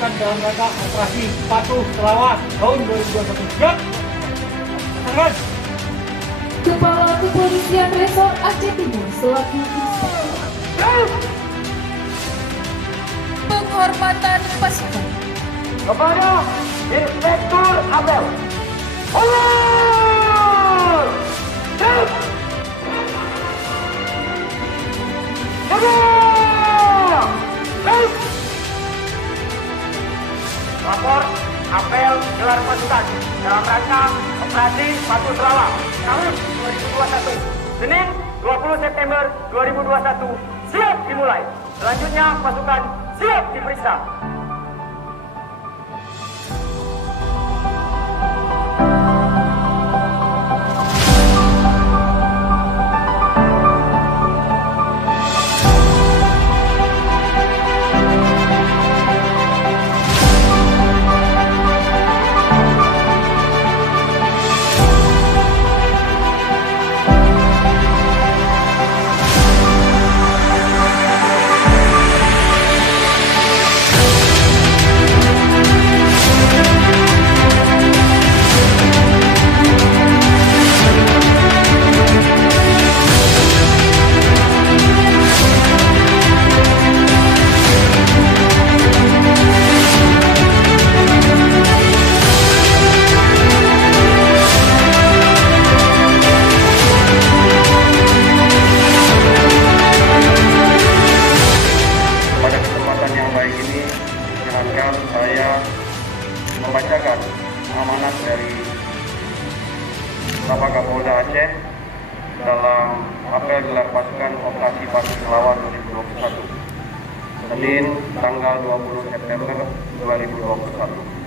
pasukan dalam rangka operasi Patuh Selawat tahun 2021. Siap? Tangan. Kepala Kepolisian Resor Aceh Timur selaku inspektur. Penghormatan pasukan kepada Inspektur Abel. Allah! Siap! Siap! Siap! Lapor apel gelar pasukan dalam rangka operasi Patuh Selawat tahun 2021. Senin 20 September 2021 siap dimulai. Selanjutnya pasukan siap diperiksa. Saya membacakan amanat dari Bapak Kapolda Aceh dalam apel gelar pasukan operasi Patuh Selawat 2021 Senin tanggal 20 September 2021.